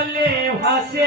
জলে ভাসে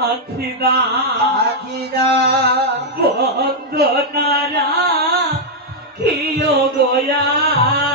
আখিরা। আখিরা। বন্দনারা কিয় গোয়া।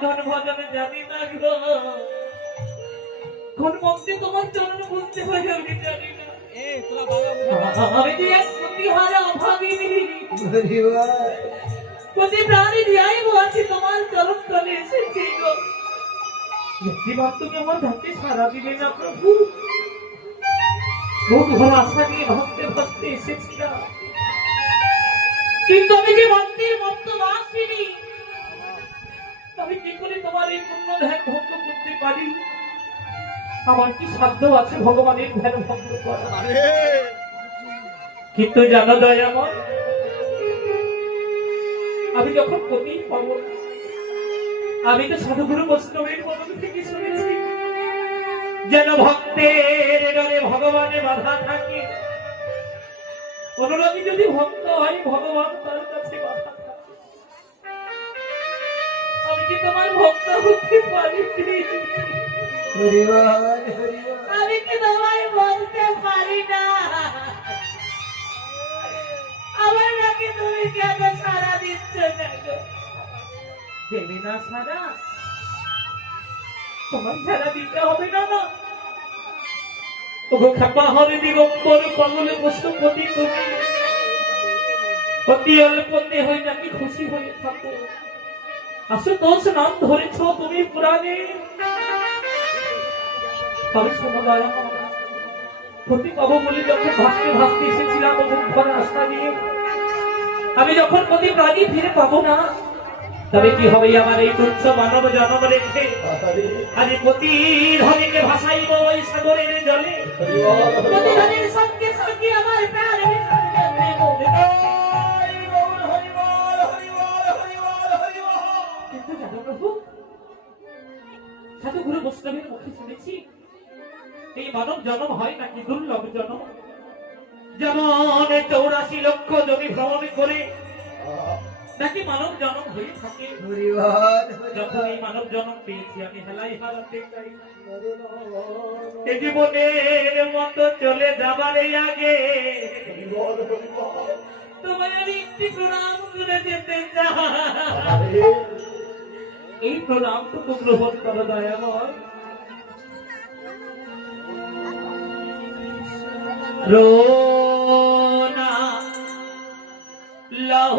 সাধন ভজনে জানি না গো। কোন মন্ত্রে তোমার চরণ বুঝতে পারি আমি জানি না। আমি যে এক প্রতিহারা অভাবিনী প্রতি প্রাণী দিয়াই আছি তোমার চরণ তলে এসেছি গো। একটিবার তুমি আমার ধাকে সারা দিলে না প্রভু। বহু ঘর আশা নিয়ে ভাবতে ভাবতে এসেছিলাম। কিন্তু আমি যে ভক্তির মত্ত আসিনি আমি কি করে তোমার এই পূর্ণ ধ্যান ভঙ্গ করতে পারি? আমার কি সাধ্য আছে ভগবানের ধ্যান ভঙ্গ করা কিন্তু জানো দয়াময় আমি যখন কবি পবন আমি তো সাধুগুরু বৈষ্ণবের বদল থেকে শুনেছি। যেন ভক্তের ডরে ভগবানে বাধা থাকে। অনুরাগী যদি ভক্ত হয় ভগবান তার কাছে বাধা থাকে। কি তোমার ভক্ত হতে পারি আমি কি তোমায় বলতে পারি না? আমার নাকি তুমি কেন সারা দিচ্ছ না গো? দেবে না সারা। তোমার সারা দিতে হবে না না। তবু খাপা হবে দিগম্বর পাগলে পশুপতি তুমি। অতি অল্পতে হয়ে নাকি খুশি হয়ে থাকো। আসো দোষ নাম ধরেছ তুমি পুরাণে। তবে ক্ষতি পাবো বলে যখন ভাসতে ভাসতে এসেছিলাম তখন ঘর রাস্তা দিয়ে। আমি যখন প্রতি প্রাণী ফিরে পাবো না, তবে কি হবে আমার এই তুচ্ছ মানব জন্ম রেখে? আজ প্রতি ধনীকে ভাসাইব ওই সাগরের জলে। প্রতি সঙ্গে সঙ্গে আমার প্রভু সাধু গুরু বৈষ্ণবের মুখে শুনেছি, এই মানব জন্ম হয় নাকি দুর্লভ জন্ম? যেমন চৌরাশি লক্ষ জমি ভ্রমণ করে, নাকি মানব জন্ম হয়ে থাকে? যখন এই মানব জন্ম পেয়েছি, আমি হেলাই হারাতে জীবনের মতো চলে যাবার আগে, তোমায় আমি একটি প্রণাম করে যেতে চাই। এই প্রণামটুকু গ্রহণ করো দয়াময় রোনা লহ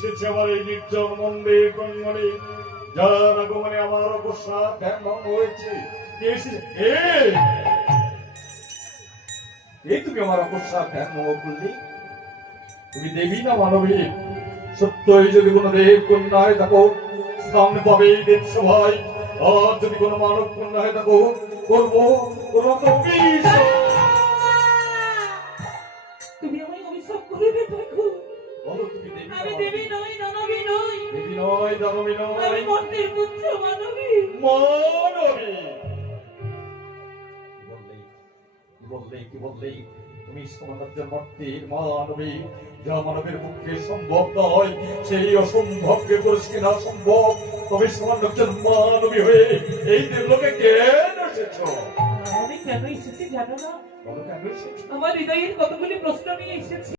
এসেছে আমার এই নির্জন মন্দির প্রাঙ্গণে যার আগমনে আমার অবসাদ ধ্যান ভঙ্গ হয়েছে? এই তুমি আমার ধ্যান করলি তুমি দেবী না মানবী? যদি কোনো দেব কন্যা হয়ে থাকো স্থান পাবে দেব সভায়। আর যদি কোনো মানব কন্যা হয়ে থাকো করব করব তো কি কি বললেই? তুমি সমাজের মর্তির মানবী যা মানবের পক্ষে সম্ভব নয় সেই অসম্ভবকে করেছে কিনা সম্ভব। তবে সমাজের মানবী হয়ে এই দেবলোকে কেন এসেছ আমি কেন এসেছি জানো না? আমার হৃদয়ের কতগুলি প্রশ্ন নিয়ে এসেছি।